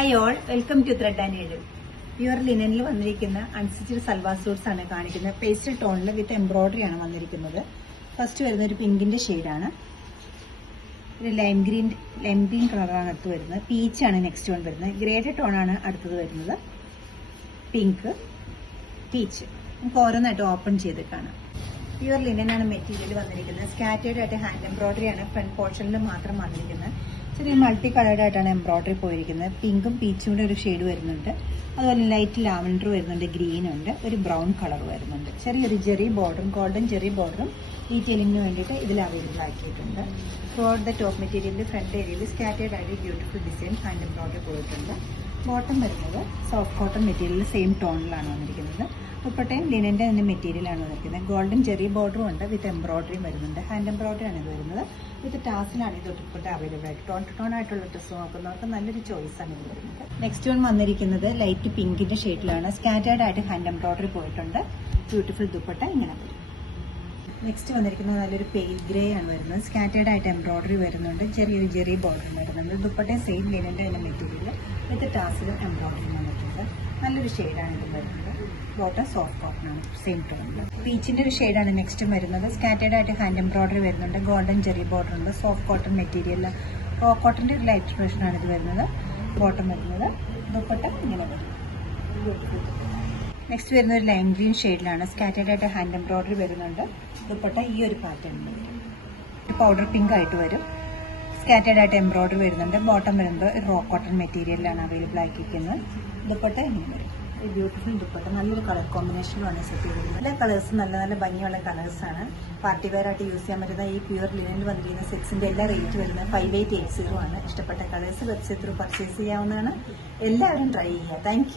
Hi all, welcome to thread and needle. Pure ലിനനിൽ വന്നിരിക്കുന്ന unstitched salwar suits ആണ് കാണിക്കുന്നത്. പേസ്റ്റൽ ടോണിൽ വിത്ത് എംബ്രോയിഡറി ആണ് വന്നിരിക്കുന്നത്. ഫസ്റ്റ് വരുന്ന ഒരു പിങ്കിന്റെ ഷെയ്ഡാണ്. ഒരു ലൈം ഗ്രീൻ കളറാണ് അടുത്ത് വരുന്നത്. പീച്ചാണ് നെക്സ്റ്റ് വൺ വരുന്നത്. ഗ്രേഡ് ടോണാണ് അടുത്തത് വരുന്നത്. Pink, peach. നമുക്ക് ഓരോന്നായിട്ട് ഓപ്പൺ ചെയ്ത് കാണാം. പ്യുവർ ലിനനാണ് മെറ്റീരിയൽ വന്നിരിക്കുന്നത്. സ്കാറ്റേർഡ് ആയിട്ട് ഹാൻഡ് എംബ്രോയിഡറി ആണ് ഫ്രണ്ട് പോർഷനിൽ മാത്രം വന്നിരിക്കുന്നത്. ചെറിയ മൾട്ടി കളേർഡ് ആയിട്ടാണ് എംബ്രോയിഡറി പോയിരിക്കുന്നത്. പിങ്കും പീച്ചും കൂടെ ഒരു ഷെയ്ഡ് വരുന്നുണ്ട്. അതുപോലെ ലൈറ്റ് ലാവൻഡർ വരുന്നുണ്ട്, ഗ്രീൻ ഉണ്ട്, ഒരു ബ്രൗൺ കളർ വരുന്നുണ്ട്. ചെറിയൊരു ജെറി ബോർഡറും ഗോൾഡൻ ജെറി ബോർഡറും ഡീറ്റെയിലിംഗിന് വേണ്ടിയിട്ട് ഇതിൽ അവൈലബിൾ ആക്കിയിട്ടുണ്ട്. ഫോർ ദ ടോപ്പ് മെറ്റീരിയലിന്റെ ഫ്രണ്ട് ഏരിയയിൽ സ്കാറ്റേർഡ് ആയിട്ട് ബ്യൂട്ടിഫുൾ ഡിസൈൻ ഹാൻഡ് എംബ്രോയിഡറി പോയിട്ടുണ്ട്. ബോട്ടം വരുന്നത് സോഫ്റ്റ് കോട്ടൺ മെറ്റീരിയൽ സെയിം ടോണിലാണ് വന്നിരിക്കുന്നത്. ദുപ്പട്ടയും ലിനന്റെ തന്നെ മെറ്റീരിയലാണ് വന്നിരിക്കുന്നത്. ഗോൾഡൻ ചെറിയ ബോർഡറും ഉണ്ട്, വിത്ത് എംബ്രോയിഡറിയും വരുന്നുണ്ട്. ഹാൻഡ് എംബ്രോയിഡറി ആണ് ഇത് വരുന്നത്. വിത്ത് ടാസിലാണ് ഇത് ദുപ്പട്ട അവൈലബിൾ ആയിട്ട്. ടോൺ ടു ടോൺ ആയിട്ടുള്ള ഡ്രസ്സ് നോക്കുന്നവർക്ക് നല്ലൊരു ചോയ്സ് ആണ് ഇത് വരുന്നത്. നെക്സ്റ്റ് വൺ വന്നിരിക്കുന്നത് ലൈറ്റ് പിങ്കിന്റെ ഷെയ്ഡിലാണ്. സ്കാറ്റേർഡ് ആയിട്ട് ഹാൻഡ് എംബ്രോയിഡറി പോയിട്ടുണ്ട്. ബ്യൂട്ടിഫുൾ ദുപ്പട്ട ഇങ്ങനെ വരും. നെക്സ്റ്റ് വന്നിരിക്കുന്നത് നല്ലൊരു പെയിൽ ഗ്രേ ആണ് വരുന്നത്. സ്കാറ്റേർഡ് ആയിട്ട് എംബ്രോയിഡറി വരുന്നുണ്ട്. ചെറിയൊരു ജെറി ബോർഡർ വരുന്നുണ്ട്. ദുപ്പട്ടയും സെയിം ലിനന്റെ തന്നെ മെറ്റീരിയൽ വിത്ത് ടാസിലും എംബ്രോയിഡറി വന്നിട്ടുണ്ട്. നല്ലൊരു ഷെയ്ഡാണ് ഇത് വരുന്നത്. ബോട്ടം സോഫ്റ്റ് കോട്ടൺ ആണ് സെയിം ടോണിൽ. പീച്ചിന്റെ ഒരു ഷെയ്ഡാണ് നെക്സ്റ്റ് വരുന്നത്. സ്കാറ്റേർഡ് ആയിട്ട് ഹാൻഡ് എംബ്രോയിഡറി വരുന്നുണ്ട്. ഗോൾഡൻ ജെറി ബോർഡർ ഉണ്ട്. സോഫ്റ്റ് കോട്ടൺ മെറ്റീരിയൽ, റോ കോട്ടന്റെ ഒരു ലൈറ്റ് വേർഷൻ ആണ് ഇത് വരുന്നത്. ബോട്ടം വരുന്നത്. ദുപ്പട്ട ഇങ്ങനെ വരും. നെക്സ്റ്റ് വരുന്ന ഒരു ലൈം ഗ്രീൻ ഷെയ്ഡിലാണ്. സ്കാറ്റേർഡ് ആയിട്ട് ഹാൻഡ് എംബ്രോയിഡറി വരുന്നുണ്ട്. ദുപ്പട്ട ഈ ഒരു പാറ്റേൺ പൗഡർ പിങ്ക് ആയിട്ട് വരും. സ്കാറ്റേർഡ് ആയിട്ട് എംബ്രോയിഡറി വരുന്നുണ്ട്. ബോട്ടം വരുന്നത് റോ കോട്ടൺ മെറ്റീരിയലാണ് അവൈലബിൾ ആക്കിയിരിക്കുന്നത്. ദുപ്പട്ട ഇങ്ങനെ വരും. ഒരു ബ്യൂട്ടിഫുൾ ദുപ്പട്ട. നല്ലൊരു കളർ കോമ്പിനേഷനുമാണ് സെറ്റ് ചെയ്തിരിക്കുന്നത്. എല്ലാ കളേഴ്സും നല്ല നല്ല ഭംഗിയുള്ള കളേഴ്സാണ്. പാർട്ടി വെയർ ആയിട്ട് യൂസ് ചെയ്യാൻ പറ്റുന്ന ഈ പ്യുവർ ലിനനിൽ വന്നിരിക്കുന്ന സെറ്റ്സിന്റെ എല്ലാ റേറ്റ് വരുന്നത് 5880 ആണ്. ഇഷ്ടപ്പെട്ട കളേഴ്സ് വെബ്സൈറ്റ് ത്രൂ പർച്ചേസ് ചെയ്യാവുന്നതാണ്. എല്ലാവരും ട്രൈ ചെയ്യുക. താങ്ക്